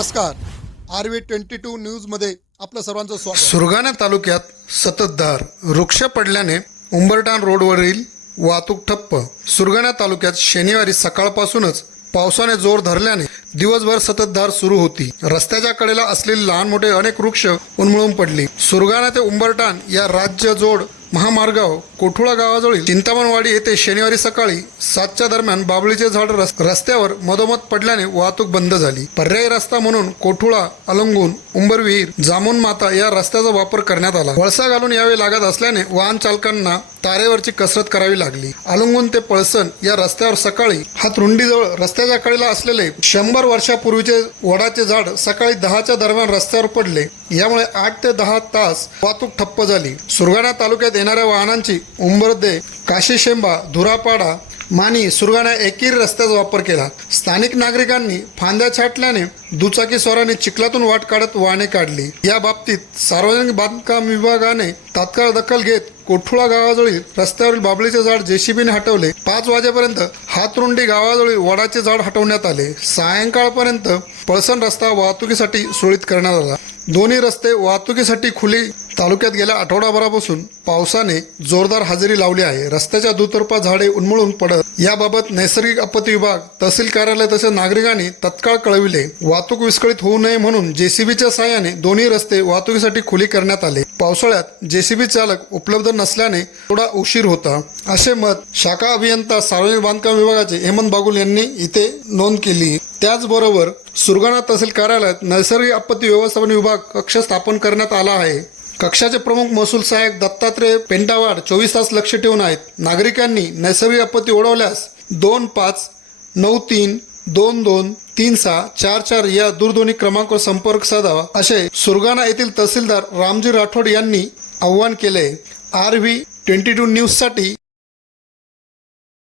नमस्कार. R V twenty two न्यूजमध्ये आपलं सर्वांचं स्वागत. सुरगाणा तालुक्यात सततधार वृक्ष पडल्याने उंबरटान रोडवरील वाहतूक ठप्प. सुरगाणा तालुक्यात शनिवारी सकाळपासूनच पावसाने जोर धरल्याने दिवसभर सततधार सुरू होती. रस्त्याच्या कडेला असलेले लहान मोठे अनेक वृक्ष उन्मळून पडले. सुरगाणा ते उंबरटान या राज्य जोड महामार्गावर कोठुळा गावाजवळील चिंतामणवाडी येथे शनिवारी सकाळी सातच्या दरम्यान बाबळीचे झाड रस्त्यावर मधोमध पडल्याने वाहतूक बंद झाली. पर्यायी रस्ता म्हणून कोठुळा अलंगून उंबरविहीर जामून माता या रस्त्याचा वापर करण्यात आला. वळसा घालून यावे लागत असल्याने वाहन चालकांना तारेवरची कसरत करावी लागली. अलंगून ते पळसण या रस्त्यावर सकाळी हातरुंडीजवळ रस्त्याच्या कडेला असलेले शंभर वर्षापूर्वीचे वडाचे झाड सकाळी दहाच्या दरम्यान रस्त्यावर पडले. यामुळे आठ ते दहा तास वाहतूक ठप्प झाली. सुरगाणा तालुक्यात येणाऱ्या वाहनांची उंबरदे काशीशेंबा धुरापाडा मानी सुरगाणा एकीर रस्त्याचा वापर केला. स्थानिक नागरिकांनी फांद्या छाटल्याने दुचाकी स्वाराने चिखलातून वाट काढत वाहने काढली. या बाबतीत सार्वजनिक बांधकाम विभागाने तात्काळ दखल घेत कोठुळा गावाजवळील रस्त्यावरील बाबळीचे झाड जेसीबीने हटवले. पाच वाजेपर्यंत हातरुंडी गावाजवळील वडाचे झाड हटवण्यात आले. सायंकाळपर्यंत पळसण रस्ता वाहतुकीसाठी सुरळीत करण्यात आला. दोन्ही रस्ते वाहतुकीसाठी खुले तालुक्यात गेल्या आठवडाभरापासून पावसाने जोरदार हजेरी लावली आहे. रस्त्याच्या दुतर्फा झाडे उन्मळून पडत याबाबत नैसर्गिक आपत्ती विभाग तहसील कार्यालय तसेच नागरिकांनी तत्काळ कळविले. वाहतूक विस्कळीत होऊ नये म्हणून जेसीबीच्या साहाय्याने दोन्ही रस्ते वाहतुकीसाठी खुली करण्यात आले. पावसाळ्यात जेसीबी चालक उपलब्ध नसल्याने थोडा उशीर होता. असे मत शाखा अभियंता सार्वजनिक बांधकाम विभागाचे हेमंत बागुल यांनी इथे नोंद केली. त्याचबरोबर सुरगाणा तहसील कार्यालयात नैसर्गिक आपत्ती व्यवस्थापन विभाग कक्ष स्थापन करण्यात आला आहे. कक्षाचे प्रमुख महसूल सहाय्यक दत्तात्रय पेंटावाड चोवीस तास लक्ष ठेवून आहेत. नागरिकांनी नैसर्गिक आपत्ती ओढवल्यास दोन पाच नऊ तीन दोन दोन तीन सहा चार चार या दूरध्वनी क्रमांकावर संपर्क साधावा असे सुरगाणा येथील तहसीलदार रामजी राठोड यांनी आव्हान केले. आर व्ही ट्वेंटी टू न्यूजसाठी